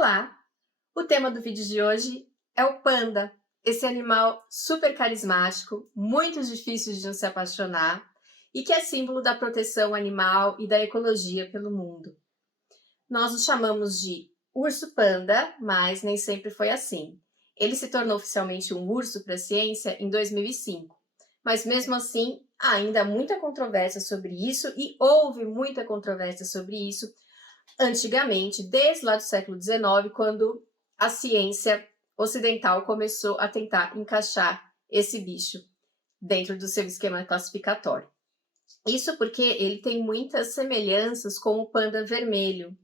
Olá! O tema do vídeo de hoje é o panda, esse animal super carismático, muito difícil de não se apaixonar e que é símbolo da proteção animal e da ecologia pelo mundo. Nós o chamamos de urso panda, mas nem sempre foi assim. Ele se tornou oficialmente um urso para a ciência em 2005, mas mesmo assim ainda há muita controvérsia sobre isso e houve muita controvérsia sobre isso antigamente, desde lá do século XIX, quando a ciência ocidental começou a tentar encaixar esse bicho dentro do seu esquema classificatório. Isso porque ele tem muitas semelhanças com o panda vermelho,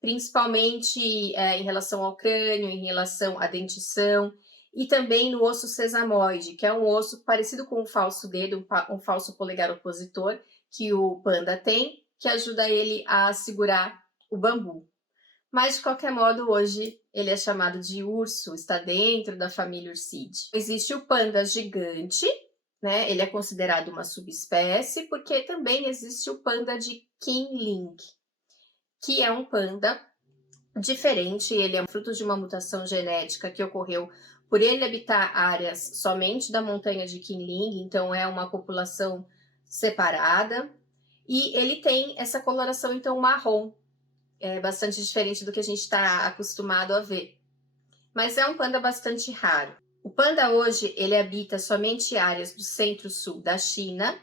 principalmente em relação ao crânio, em relação à dentição e também no osso sesamoide, que é um osso parecido com um falso dedo, um falso polegar opositor que o panda tem, que ajuda ele a segurar o bambu. Mas, de qualquer modo, hoje ele é chamado de urso, está dentro da família Ursidae. Existe o panda gigante, né? Ele é considerado uma subespécie, porque também existe o panda de Qinling, que é um panda diferente. Ele é fruto de uma mutação genética que ocorreu por ele habitar áreas somente da montanha de Qinling, então é uma população separada. E ele tem essa coloração, então, marrom, é bastante diferente do que a gente está acostumado a ver. Mas é um panda bastante raro. O panda hoje, ele habita somente áreas do centro-sul da China,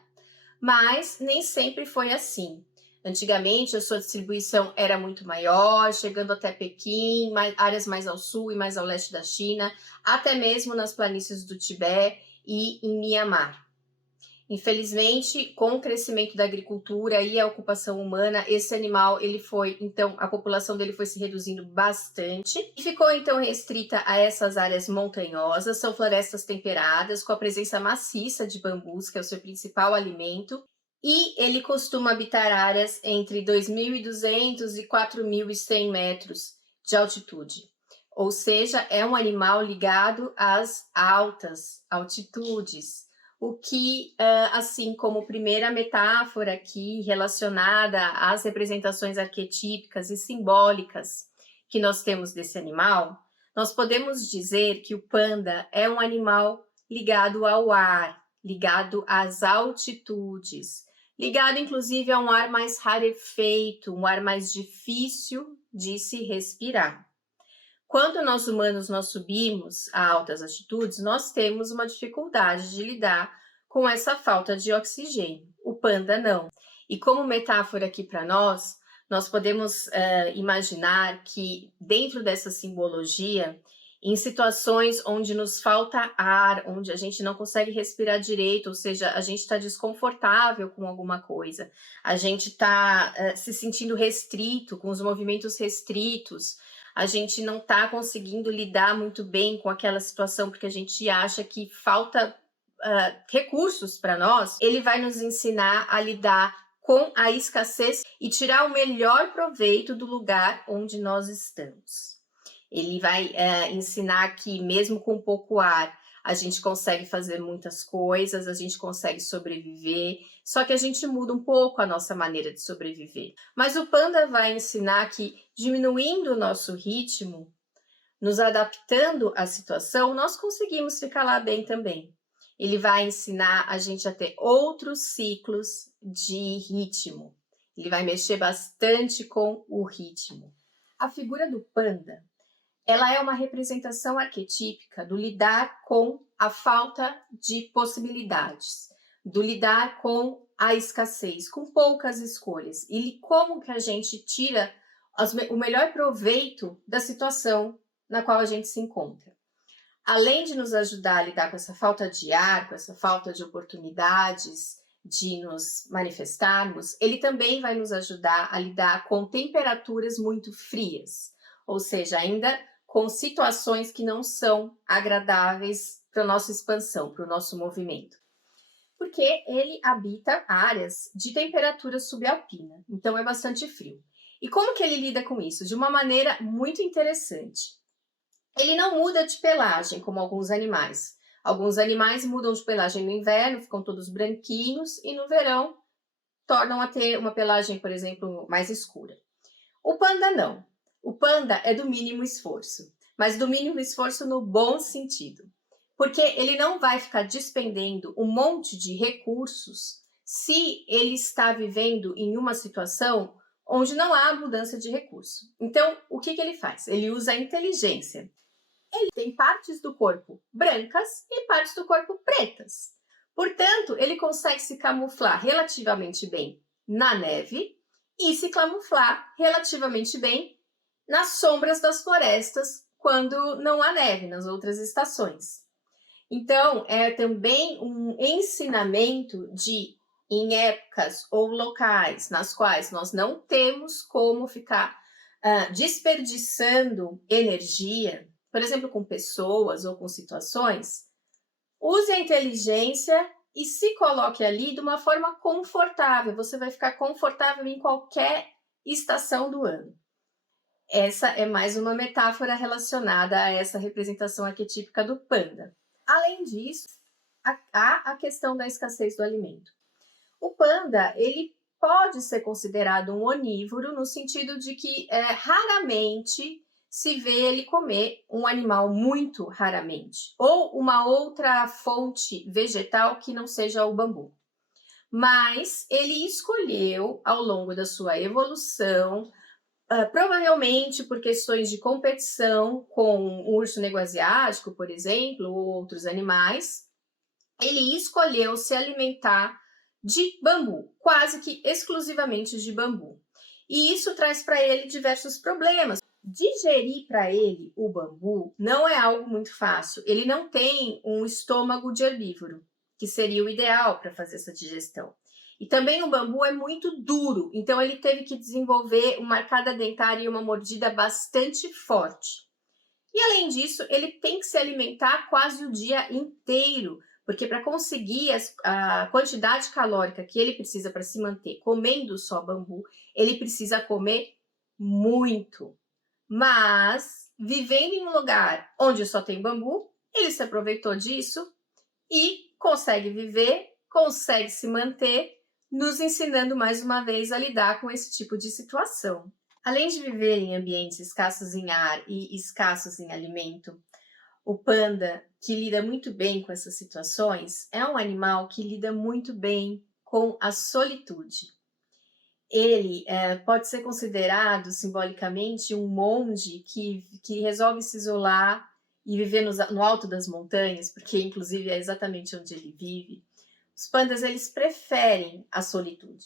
mas nem sempre foi assim. Antigamente, a sua distribuição era muito maior, chegando até Pequim, áreas mais ao sul e mais ao leste da China, até mesmo nas planícies do Tibete e em Mianmar. Infelizmente, com o crescimento da agricultura e a ocupação humana, esse animal, a população dele foi se reduzindo bastante e ficou então restrita a essas áreas montanhosas. São florestas temperadas com a presença maciça de bambus, que é o seu principal alimento, e ele costuma habitar áreas entre 2.200 e 4.100 metros de altitude. Ou seja, é um animal ligado às altas altitudes. O que, assim como primeira metáfora aqui relacionada às representações arquetípicas e simbólicas que nós temos desse animal, nós podemos dizer que o panda é um animal ligado ao ar, ligado às altitudes, ligado inclusive a um ar mais rarefeito, um ar mais difícil de se respirar. Quando nós humanos subimos a altas altitudes, nós temos uma dificuldade de lidar com essa falta de oxigênio. O panda não. E como metáfora aqui para nós podemos imaginar que dentro dessa simbologia, em situações onde nos falta ar, onde a gente não consegue respirar direito, ou seja, a gente está desconfortável com alguma coisa, a gente está se sentindo restrito, com os movimentos restritos, a gente não está conseguindo lidar muito bem com aquela situação porque a gente acha que falta recursos para nós, ele vai nos ensinar a lidar com a escassez e tirar o melhor proveito do lugar onde nós estamos. Ele vai ensinar que mesmo com pouco ar, a gente consegue fazer muitas coisas, a gente consegue sobreviver, só que a gente muda um pouco a nossa maneira de sobreviver. Mas o panda vai ensinar que diminuindo o nosso ritmo, nos adaptando à situação, nós conseguimos ficar lá bem também. Ele vai ensinar a gente a ter outros ciclos de ritmo. Ele vai mexer bastante com o ritmo. A figura do panda, ela é uma representação arquetípica do lidar com a falta de possibilidades, do lidar com a escassez, com poucas escolhas, e como que a gente tira o melhor proveito da situação na qual a gente se encontra. Além de nos ajudar a lidar com essa falta de ar, com essa falta de oportunidades de nos manifestarmos, ele também vai nos ajudar a lidar com temperaturas muito frias, ou seja, ainda com situações que não são agradáveis para a nossa expansão, para o nosso movimento. Porque ele habita áreas de temperatura subalpina, então é bastante frio. E como que ele lida com isso? De uma maneira muito interessante. Ele não muda de pelagem, como alguns animais. Alguns animais mudam de pelagem no inverno, ficam todos branquinhos, e no verão tornam a ter uma pelagem, por exemplo, mais escura. O panda não. O panda é do mínimo esforço, mas do mínimo esforço no bom sentido, porque ele não vai ficar despendendo um monte de recursos se ele está vivendo em uma situação onde não há abundância de recurso. Então, o que ele faz? Ele usa a inteligência. Ele tem partes do corpo brancas e partes do corpo pretas. Portanto, ele consegue se camuflar relativamente bem na neve e se camuflar relativamente bem nas sombras das florestas quando não há neve, nas outras estações. Então, é também um ensinamento de, em épocas ou locais nas quais nós não temos como ficar desperdiçando energia, por exemplo, com pessoas ou com situações, use a inteligência e se coloque ali de uma forma confortável. Você vai ficar confortável em qualquer estação do ano. Essa é mais uma metáfora relacionada a essa representação arquetípica do panda. Além disso, há a questão da escassez do alimento. O panda, ele pode ser considerado um onívoro no sentido de que raramente se vê ele comer um animal, muito raramente, ou uma outra fonte vegetal que não seja o bambu. Mas ele escolheu, ao longo da sua evolução, provavelmente por questões de competição com o urso negro asiático, por exemplo, ou outros animais, ele escolheu se alimentar de bambu, quase que exclusivamente de bambu. E isso traz para ele diversos problemas. Digerir para ele o bambu não é algo muito fácil. Ele não tem um estômago de herbívoro, que seria o ideal para fazer essa digestão. E também o bambu é muito duro, então ele teve que desenvolver uma arcada dentária e uma mordida bastante forte. E além disso, ele tem que se alimentar quase o dia inteiro, porque para conseguir a quantidade calórica que ele precisa para se manter comendo só bambu, ele precisa comer muito. Mas, vivendo em um lugar onde só tem bambu, ele se aproveitou disso e consegue viver, consegue se manter, nos ensinando mais uma vez a lidar com esse tipo de situação. Além de viver em ambientes escassos em ar e escassos em alimento, o panda, que lida muito bem com essas situações, é um animal que lida muito bem com a solitude. Ele pode ser considerado simbolicamente um monge que resolve se isolar e viver no alto das montanhas, porque inclusive é exatamente onde ele vive. Os pandas, eles preferem a solitude.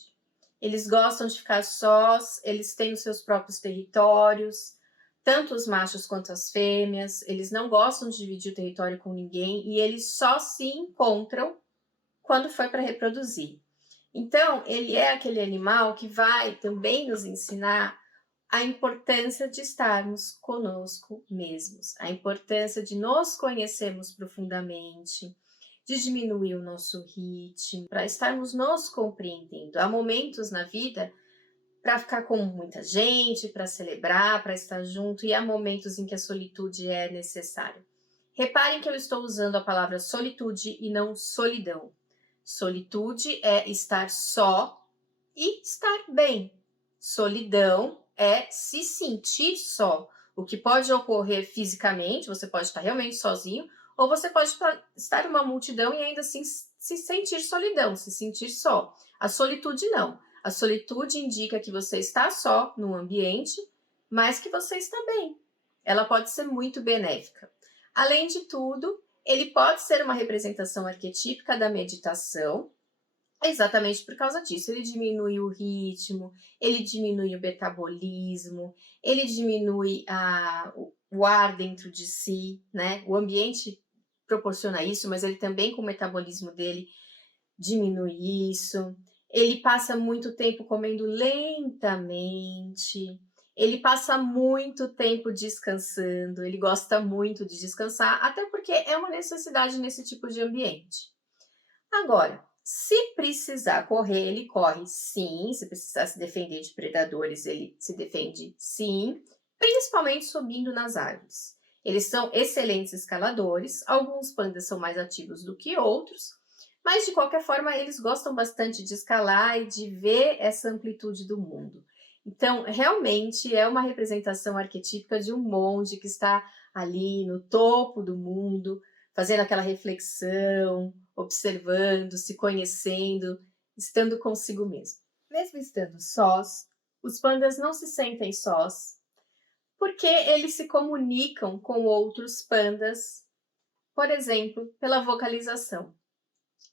Eles gostam de ficar sós, eles têm os seus próprios territórios, tanto os machos quanto as fêmeas, eles não gostam de dividir o território com ninguém e eles só se encontram quando foi para reproduzir. Então, ele é aquele animal que vai também nos ensinar a importância de estarmos conosco mesmos, a importância de nos conhecermos profundamente, de diminuir o nosso ritmo, para estarmos nos compreendendo. Há momentos na vida para ficar com muita gente, para celebrar, para estar junto, e há momentos em que a solitude é necessária. Reparem que eu estou usando a palavra solitude e não solidão. Solitude é estar só e estar bem. Solidão é se sentir só. O que pode ocorrer fisicamente, você pode estar realmente sozinho, ou você pode estar em uma multidão e ainda assim se sentir solidão, se sentir só. A solitude não. A solitude indica que você está só num ambiente, mas que você está bem. Ela pode ser muito benéfica. Além de tudo, ele pode ser uma representação arquetípica da meditação, exatamente por causa disso. Ele diminui o ritmo, ele diminui o metabolismo, ele diminui o ar dentro de si, né? O ambiente proporciona isso, mas ele também, com o metabolismo dele, diminui isso. Ele passa muito tempo comendo lentamente, ele passa muito tempo descansando, ele gosta muito de descansar, até porque é uma necessidade nesse tipo de ambiente. Agora, se precisar correr, ele corre sim, se precisar se defender de predadores, ele se defende sim, principalmente subindo nas árvores. Eles são excelentes escaladores, alguns pandas são mais ativos do que outros, mas de qualquer forma eles gostam bastante de escalar e de ver essa amplitude do mundo. Então, realmente é uma representação arquetípica de um monge que está ali no topo do mundo, fazendo aquela reflexão, observando, se conhecendo, estando consigo mesmo. Mesmo estando sós, os pandas não se sentem sós, porque eles se comunicam com outros pandas, por exemplo, pela vocalização.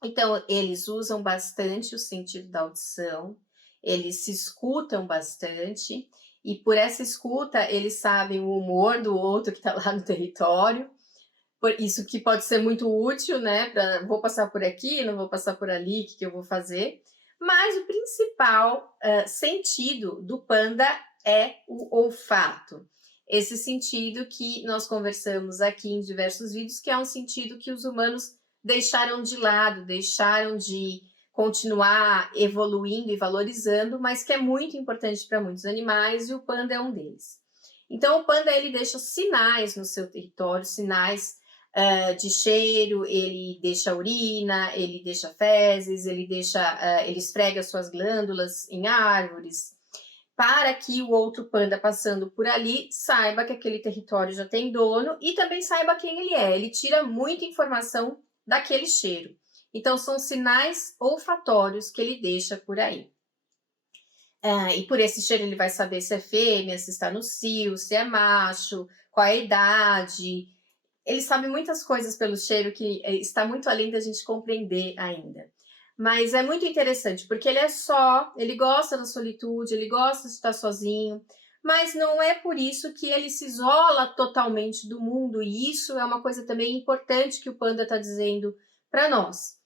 Então, eles usam bastante o sentido da audição, eles se escutam bastante, e por essa escuta, eles sabem o humor do outro que está lá no território. Por isso que pode ser muito útil, né? Vou passar por aqui, não vou passar por ali, o que eu vou fazer? Mas o principal sentido do panda é o olfato. Esse sentido que nós conversamos aqui em diversos vídeos, que é um sentido que os humanos deixaram de lado, deixaram de continuar evoluindo e valorizando, mas que é muito importante para muitos animais, e o panda é um deles. Então, o panda ele deixa sinais no seu território, sinais de cheiro, ele deixa urina, ele deixa fezes, ele esfrega suas glândulas em árvores, para que o outro panda passando por ali saiba que aquele território já tem dono e também saiba quem ele é. Ele tira muita informação daquele cheiro. Então, são sinais olfatórios que ele deixa por aí. E por esse cheiro ele vai saber se é fêmea, se está no cio, se é macho, qual é a idade. Ele sabe muitas coisas pelo cheiro que está muito além da gente compreender ainda. Mas é muito interessante, porque ele é só, ele gosta da solitude, ele gosta de estar sozinho, mas não é por isso que ele se isola totalmente do mundo, e isso é uma coisa também importante que o panda está dizendo para nós.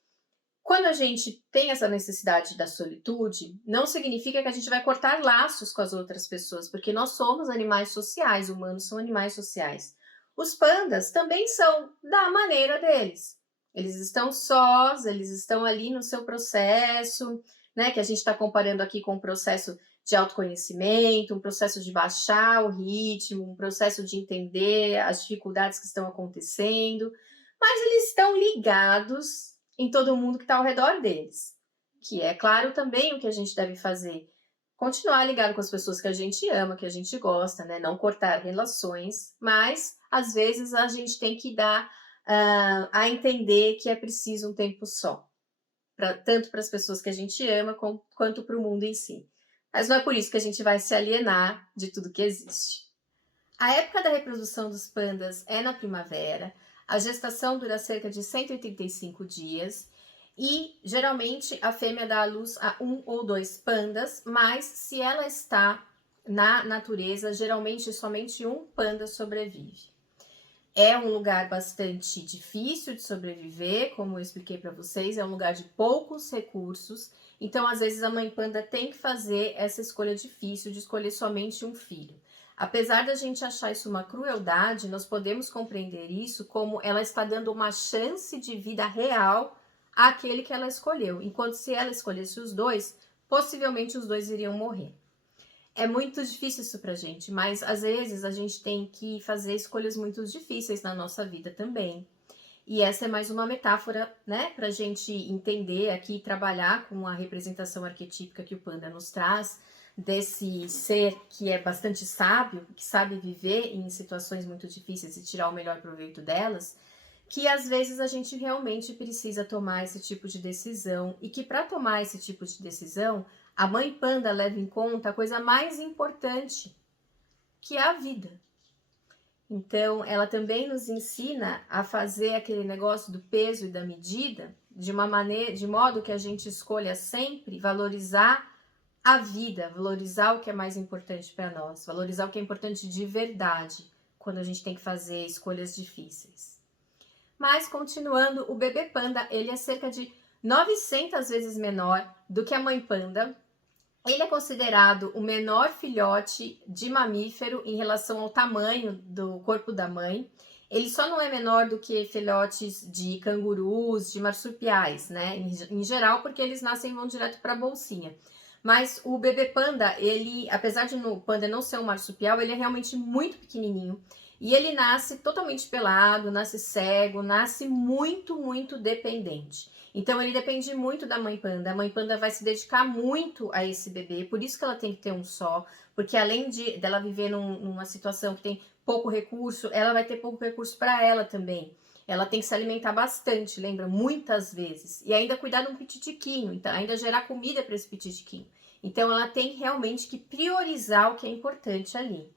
Quando a gente tem essa necessidade da solitude, não significa que a gente vai cortar laços com as outras pessoas, porque nós somos animais sociais, humanos são animais sociais. Os pandas também são, da maneira deles. Eles estão sós, eles estão ali no seu processo, né, que a gente está comparando aqui com o processo de autoconhecimento, um processo de baixar o ritmo, um processo de entender as dificuldades que estão acontecendo, mas eles estão ligados em todo mundo que está ao redor deles, que é claro também o que a gente deve fazer, continuar ligado com as pessoas que a gente ama, que a gente gosta, né? Não cortar relações, mas às vezes a gente tem que dar a entender que é preciso um tempo só, tanto para as pessoas que a gente ama quanto para o mundo em si. Mas não é por isso que a gente vai se alienar de tudo que existe. A época da reprodução dos pandas é na primavera, a gestação dura cerca de 185 dias e geralmente a fêmea dá à luz a 1 ou 2 pandas, mas se ela está na natureza, geralmente somente um panda sobrevive. É um lugar bastante difícil de sobreviver, como eu expliquei para vocês, é um lugar de poucos recursos, então às vezes a mãe panda tem que fazer essa escolha difícil de escolher somente um filho. Apesar da gente achar isso uma crueldade, nós podemos compreender isso como ela está dando uma chance de vida real àquele que ela escolheu, enquanto se ela escolhesse os dois, possivelmente os dois iriam morrer. É muito difícil isso pra gente, mas às vezes a gente tem que fazer escolhas muito difíceis na nossa vida também. E essa é mais uma metáfora, né, pra gente entender aqui e trabalhar com a representação arquetípica que o panda nos traz, desse ser que é bastante sábio, que sabe viver em situações muito difíceis e tirar o melhor proveito delas, que às vezes a gente realmente precisa tomar esse tipo de decisão e que para tomar esse tipo de decisão, a mãe panda leva em conta a coisa mais importante, que é a vida. Então, ela também nos ensina a fazer aquele negócio do peso e da medida de uma maneira, de modo que a gente escolha sempre valorizar a vida, valorizar o que é mais importante para nós, valorizar o que é importante de verdade quando a gente tem que fazer escolhas difíceis. Mas, continuando, o bebê panda, ele é cerca de 900 vezes menor do que a mãe panda. Ele é considerado o menor filhote de mamífero em relação ao tamanho do corpo da mãe. Ele só não é menor do que filhotes de cangurus, de marsupiais, né? Em geral, porque eles nascem e vão direto para a bolsinha. Mas o bebê panda, ele, apesar de o panda não ser um marsupial, ele é realmente muito pequenininho. E ele nasce totalmente pelado, nasce cego, nasce muito, muito dependente. Então ele depende muito da mãe panda. A mãe panda vai se dedicar muito a esse bebê, por isso que ela tem que ter um só, porque além dela viver numa situação que tem pouco recurso, ela vai ter pouco recurso para ela também. Ela tem que se alimentar bastante, lembra? Muitas vezes. E ainda cuidar de um pititiquinho, então ainda gerar comida para esse pititiquinho. Então ela tem realmente que priorizar o que é importante ali.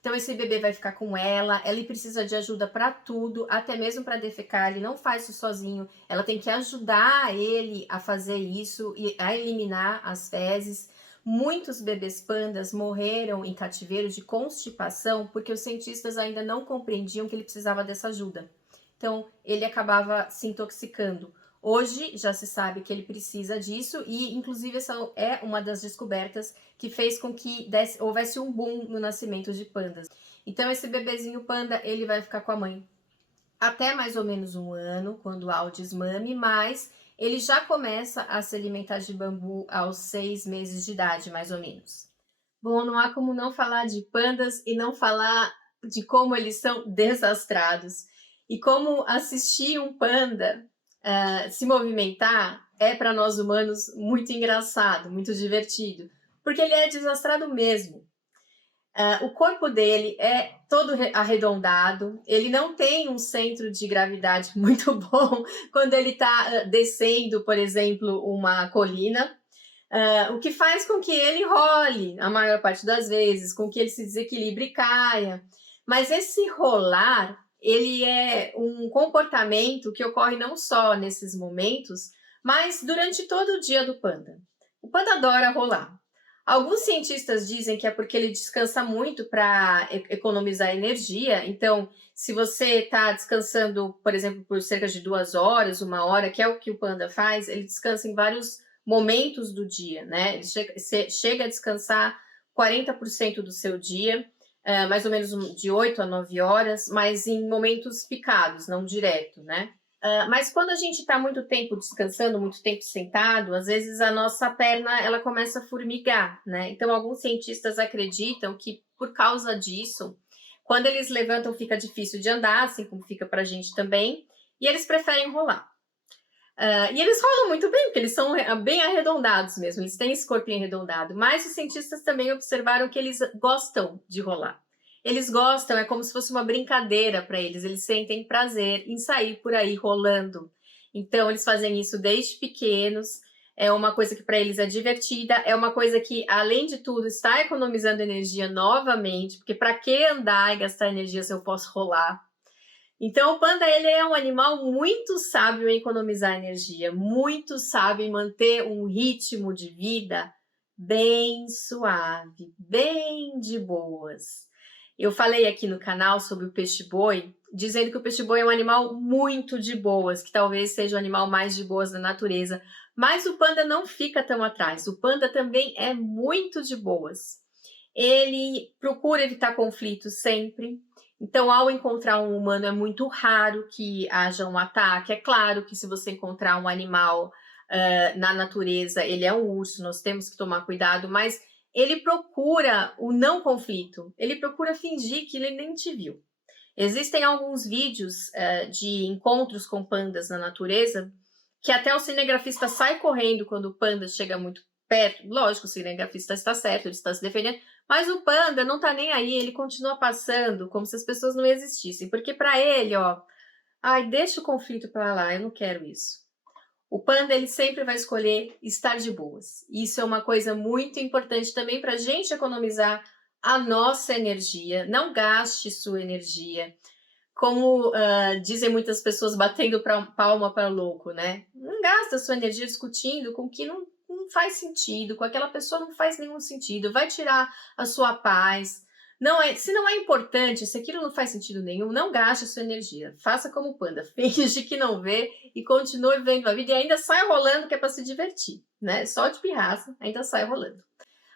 Então esse bebê vai ficar com ela, ele precisa de ajuda para tudo, até mesmo para defecar, ele não faz isso sozinho. Ela tem que ajudar ele a fazer isso e a eliminar as fezes. Muitos bebês pandas morreram em cativeiro de constipação porque os cientistas ainda não compreendiam que ele precisava dessa ajuda. Então ele acabava se intoxicando. Hoje já se sabe que ele precisa disso e, inclusive, essa é uma das descobertas que fez com que houvesse um boom no nascimento de pandas. Então, esse bebezinho panda, ele vai ficar com a mãe até mais ou menos um ano, quando há o desmame, mas ele já começa a se alimentar de bambu aos 6 meses de idade, mais ou menos. Bom, não há como não falar de pandas e não falar de como eles são desastrados. E como assistir um panda se movimentar é para nós humanos muito engraçado, muito divertido, porque ele é desastrado mesmo. O corpo dele é todo arredondado, ele não tem um centro de gravidade muito bom quando ele está descendo, por exemplo, uma colina, o que faz com que ele role a maior parte das vezes, com que ele se desequilibre e caia. Mas esse rolar, ele é um comportamento que ocorre não só nesses momentos, mas durante todo o dia do panda. O panda adora rolar. Alguns cientistas dizem que é porque ele descansa muito para economizar energia. Então, se você está descansando, por exemplo, por cerca de 2 horas, 1 hora, que é o que o panda faz, ele descansa em vários momentos do dia, né? Ele chega a descansar 40% do seu dia, mais ou menos de 8 a 9 horas, mas em momentos picados, não direto, né? Mas quando a gente está muito tempo descansando, muito tempo sentado, às vezes a nossa perna ela começa a formigar, né? Então alguns cientistas acreditam que por causa disso, quando eles levantam fica difícil de andar, assim como fica para a gente também, e eles preferem rolar. E eles rolam muito bem, porque eles são bem arredondados mesmo, eles têm esse corpinho arredondado, mas os cientistas também observaram que eles gostam de rolar. Eles gostam, é como se fosse uma brincadeira para eles sentem prazer em sair por aí rolando. Então, eles fazem isso desde pequenos, é uma coisa que para eles é divertida, é uma coisa que, além de tudo, está economizando energia novamente, porque para que andar e gastar energia se eu posso rolar? Então, o panda ele é um animal muito sábio em economizar energia, muito sábio em manter um ritmo de vida bem suave, bem de boas. Eu falei aqui no canal sobre o peixe-boi, dizendo que o peixe-boi é um animal muito de boas, que talvez seja o animal mais de boas da natureza, mas o panda não fica tão atrás. O panda também é muito de boas. Ele procura evitar conflitos sempre. Então, ao encontrar um humano, é muito raro que haja um ataque. É claro que se você encontrar um animal na natureza, ele é um urso, nós temos que tomar cuidado, mas ele procura o não conflito, ele procura fingir que ele nem te viu. Existem alguns vídeos de encontros com pandas na natureza que até o cinegrafista sai correndo quando o panda chega muito perto. Lógico, o cinegrafista está certo, ele está se defendendo, mas o panda não está nem aí, ele continua passando como se as pessoas não existissem, porque para ele, ó, ai, deixa o conflito para lá, eu não quero isso. O panda, ele sempre vai escolher estar de boas. Isso é uma coisa muito importante também para a gente economizar a nossa energia. Não gaste sua energia. Como dizem muitas pessoas, batendo palma para louco, né? Não gasta sua energia discutindo com o que não faz sentido, com aquela pessoa não faz nenhum sentido, vai tirar a sua paz. Se não é importante, se aquilo não faz sentido nenhum, não gaste a sua energia. Faça como o panda, finge que não vê e continue vivendo a vida e ainda sai rolando que é para se divertir, né? Só de pirraça, ainda sai rolando.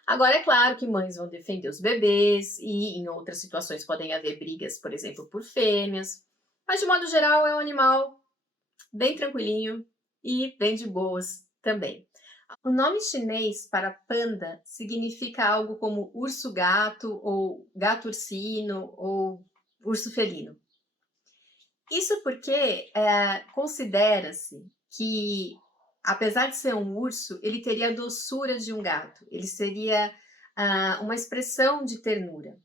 Agora, é claro que mães vão defender os bebês e em outras situações podem haver brigas, por exemplo, por fêmeas. Mas, de modo geral, é um animal bem tranquilinho e bem de boas também. O nome chinês para panda significa algo como urso-gato ou gato-ursino ou urso felino. Isso porque considera-se que, apesar de ser um urso, ele teria a doçura de um gato, ele seria uma expressão de ternura.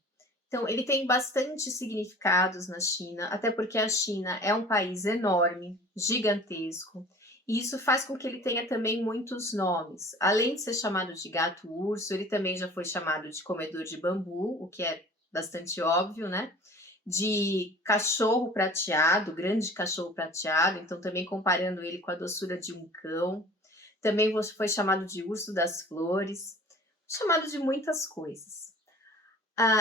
Então, ele tem bastante significados na China, até porque a China é um país enorme, gigantesco, e isso faz com que ele tenha também muitos nomes. Além de ser chamado de gato-urso, ele também já foi chamado de comedor de bambu, o que é bastante óbvio, né? De cachorro prateado, grande cachorro prateado, então também comparando ele com a doçura de um cão. Também foi chamado de urso das flores, chamado de muitas coisas.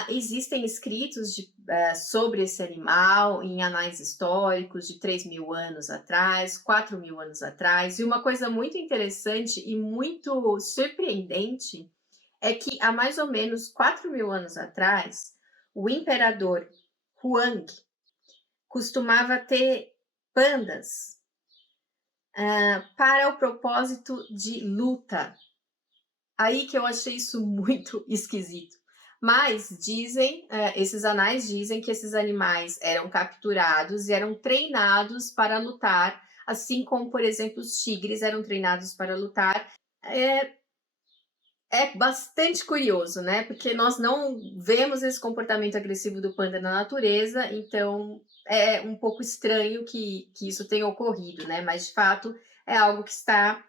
Existem escritos sobre esse animal em anais históricos de 3.000 anos atrás, 4.000 anos atrás, e uma coisa muito interessante e muito surpreendente é que há mais ou menos 4.000 anos atrás, o imperador Huang costumava ter pandas para o propósito de luta. Aí que eu achei isso muito esquisito. Mas dizem, esses anais dizem que esses animais eram capturados e eram treinados para lutar, assim como, por exemplo, os tigres eram treinados para lutar. É bastante curioso, né? Porque nós não vemos esse comportamento agressivo do panda na natureza, então é um pouco estranho que isso tenha ocorrido, né? Mas de fato é algo que está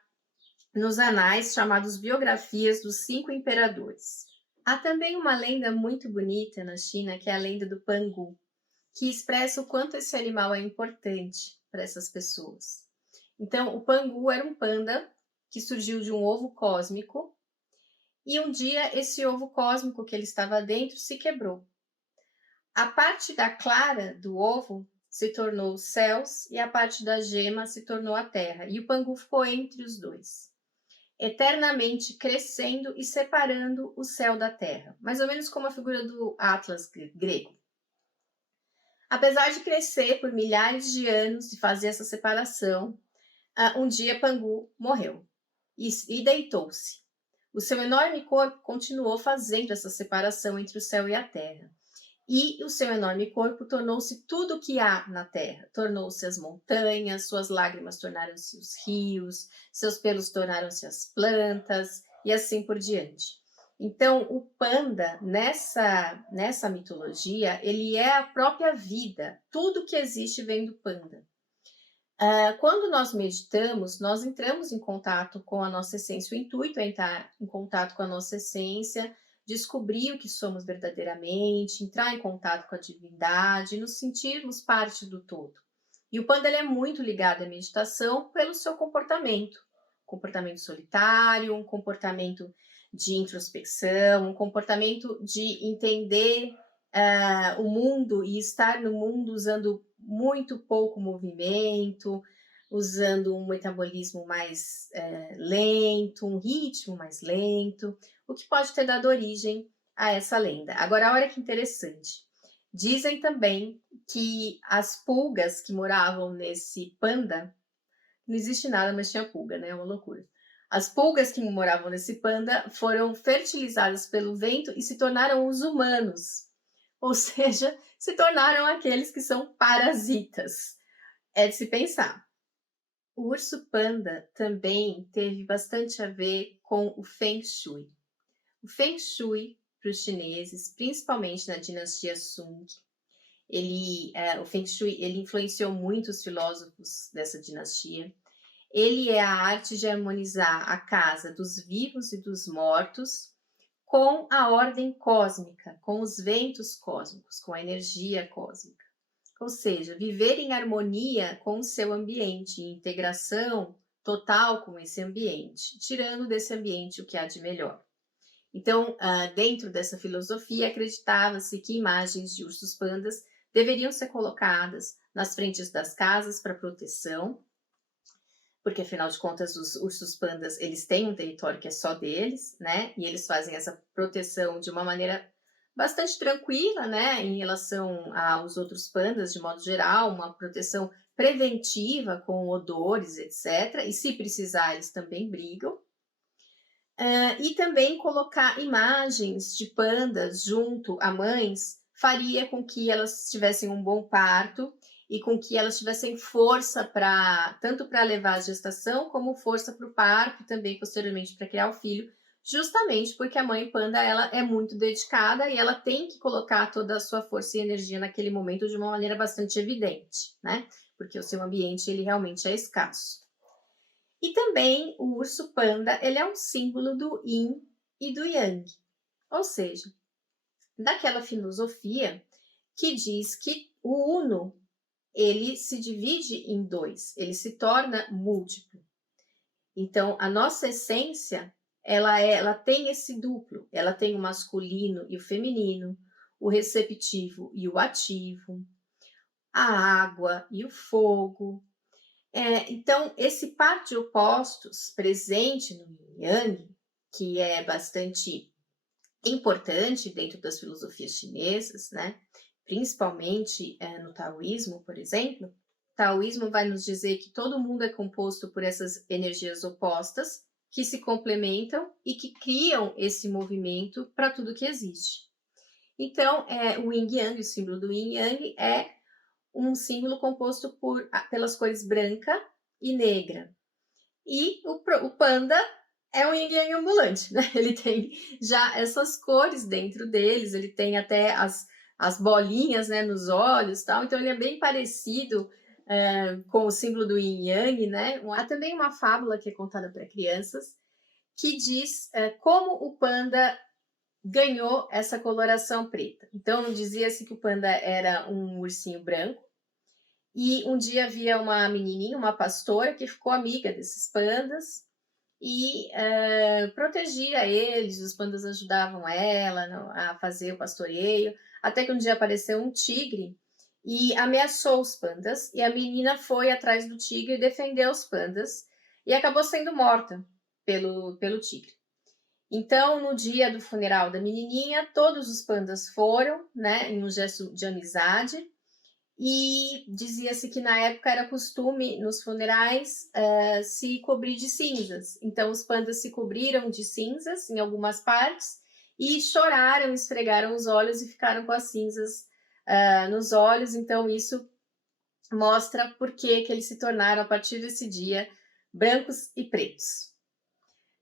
nos anais chamados Biografias dos Cinco Imperadores. Há também uma lenda muito bonita na China, que é a lenda do Pangu, que expressa o quanto esse animal é importante para essas pessoas. Então, o Pangu era um panda que surgiu de um ovo cósmico, e um dia esse ovo cósmico que ele estava dentro se quebrou. A parte da clara do ovo se tornou os céus e a parte da gema se tornou a terra, e o Pangu ficou entre os dois, eternamente crescendo e separando o céu da terra, mais ou menos como a figura do Atlas grego. Apesar de crescer por milhares de anos e fazer essa separação, um dia Pangu morreu e deitou-se. O seu enorme corpo continuou fazendo essa separação entre o céu e a terra. E o seu enorme corpo tornou-se tudo o que há na terra. Tornou-se as montanhas, suas lágrimas tornaram-se os rios, seus pelos tornaram-se as plantas e assim por diante. Então, o panda, nessa mitologia, ele é a própria vida. Tudo que existe vem do panda. Quando nós meditamos, nós entramos em contato com a nossa essência. O intuito é entrar em contato com a nossa essência, descobrir o que somos verdadeiramente, entrar em contato com a divindade, nos sentirmos parte do todo. E o panda ele é muito ligado à meditação pelo seu comportamento solitário, um comportamento de introspecção, um comportamento de entender o mundo e estar no mundo usando muito pouco movimento, usando um metabolismo mais lento, um ritmo mais lento, o que pode ter dado origem a essa lenda. Agora, olha que interessante. Dizem também que as pulgas que moravam nesse panda, não existe nada, mas tinha pulga, né? É uma loucura. As pulgas que moravam nesse panda foram fertilizadas pelo vento e se tornaram os humanos. Ou seja, se tornaram aqueles que são parasitas. É de se pensar. O urso panda também teve bastante a ver com o Feng Shui. O Feng Shui, para os chineses, principalmente na dinastia Sung, o Feng Shui ele influenciou muito os filósofos dessa dinastia. Ele é a arte de harmonizar a casa dos vivos e dos mortos com a ordem cósmica, com os ventos cósmicos, com a energia cósmica. Ou seja, viver em harmonia com o seu ambiente, em integração total com esse ambiente, tirando desse ambiente o que há de melhor. Então, dentro dessa filosofia, acreditava-se que imagens de ursos pandas deveriam ser colocadas nas frentes das casas para proteção, porque afinal de contas os ursos pandas eles têm um território que é só deles, né? E eles fazem essa proteção de uma maneira bastante tranquila, né? Em relação aos outros pandas de modo geral, uma proteção preventiva com odores, etc. E se precisar eles também brigam. E também colocar imagens de pandas junto a mães faria com que elas tivessem um bom parto e com que elas tivessem força para tanto para levar a gestação, como força para o parto e também posteriormente para criar o filho, justamente porque a mãe panda ela é muito dedicada e ela tem que colocar toda a sua força e energia naquele momento de uma maneira bastante evidente, né? Porque o seu ambiente ele realmente é escasso. E também o urso panda, ele é um símbolo do yin e do yang, ou seja, daquela filosofia que diz que o uno ele se divide em dois, ele se torna múltiplo. Então, a nossa essência, ela tem esse duplo, ela tem o masculino e o feminino, o receptivo e o ativo, a água e o fogo. Então, esse par de opostos presente no Yin Yang, que é bastante importante dentro das filosofias chinesas, né? Principalmente no taoísmo, por exemplo. O taoísmo vai nos dizer que todo mundo é composto por essas energias opostas que se complementam e que criam esse movimento para tudo que existe. Então, o Yin Yang, o símbolo do Yin Yang, é um símbolo composto pelas cores branca e negra. E o panda é um yin yang ambulante, né? Ele tem já essas cores dentro deles, ele tem até as bolinhas, né, nos olhos, tal. Então ele é bem parecido com o símbolo do yin yang, né? Há também uma fábula que é contada para crianças que diz como o panda ganhou essa coloração preta. Então dizia-se que o panda era um ursinho branco e um dia havia uma menininha, uma pastora, que ficou amiga desses pandas e protegia eles, os pandas ajudavam ela a fazer o pastoreio, até que um dia apareceu um tigre e ameaçou os pandas, e a menina foi atrás do tigre e defendeu os pandas, e acabou sendo morta pelo tigre. Então, no dia do funeral da menininha, todos os pandas foram, né, em um gesto de amizade, e dizia-se que na época era costume nos funerais se cobrir de cinzas. Então os pandas se cobriram de cinzas em algumas partes e choraram, esfregaram os olhos e ficaram com as cinzas nos olhos. Então isso mostra por que eles se tornaram a partir desse dia brancos e pretos.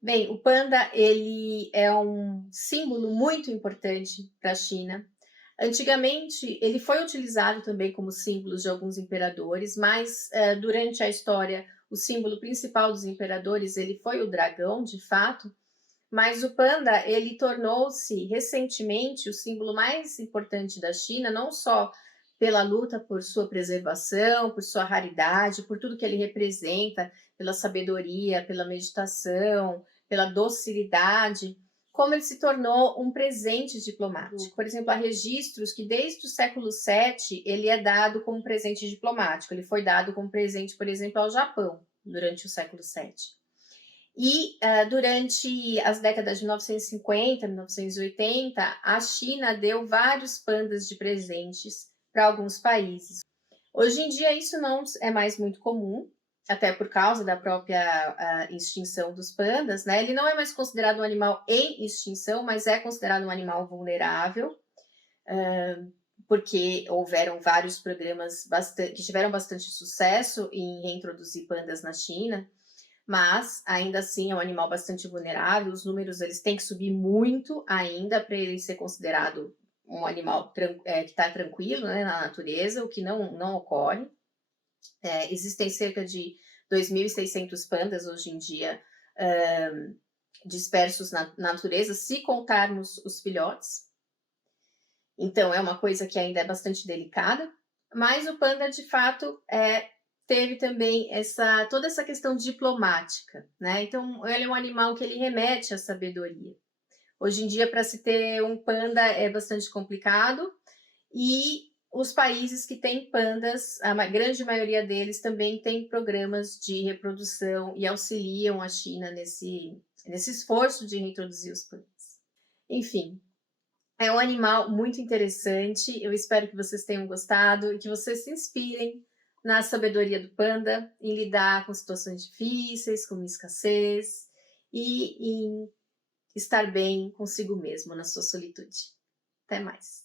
Bem, o panda ele é um símbolo muito importante para a China. Antigamente, ele foi utilizado também como símbolo de alguns imperadores, mas durante a história, o símbolo principal dos imperadores ele foi o dragão, de fato. Mas o panda ele tornou-se recentemente o símbolo mais importante da China, não só pela luta por sua preservação, por sua raridade, por tudo que ele representa, pela sabedoria, pela meditação, pela docilidade, como ele se tornou um presente diplomático. Por exemplo, há registros que desde o século VII ele é dado como presente diplomático. Ele foi dado como presente, por exemplo, ao Japão durante o século VII. E durante as décadas de 1950, 1980, a China deu vários pandas de presentes para alguns países. Hoje em dia isso não é mais muito comum, até por causa da própria extinção dos pandas, né? Ele não é mais considerado um animal em extinção, mas é considerado um animal vulnerável, porque houveram vários programas que tiveram bastante sucesso em reintroduzir pandas na China, mas ainda assim é um animal bastante vulnerável. Os números eles têm que subir muito ainda para ele ser considerado um animal que está tranquilo, né, na natureza, o que não ocorre. Existem cerca de 2.600 pandas hoje em dia dispersos na natureza, se contarmos os filhotes. Então, é uma coisa que ainda é bastante delicada, mas o panda, de fato, teve também toda essa questão diplomática, né? Então, ele é um animal que ele remete à sabedoria. Hoje em dia, para se ter um panda é bastante complicado, e os países que têm pandas, a grande maioria deles também tem programas de reprodução e auxiliam a China nesse esforço de reintroduzir os pandas. Enfim, é um animal muito interessante. Eu espero que vocês tenham gostado e que vocês se inspirem na sabedoria do panda, em lidar com situações difíceis, com escassez e em estar bem consigo mesmo na sua solitude. Até mais!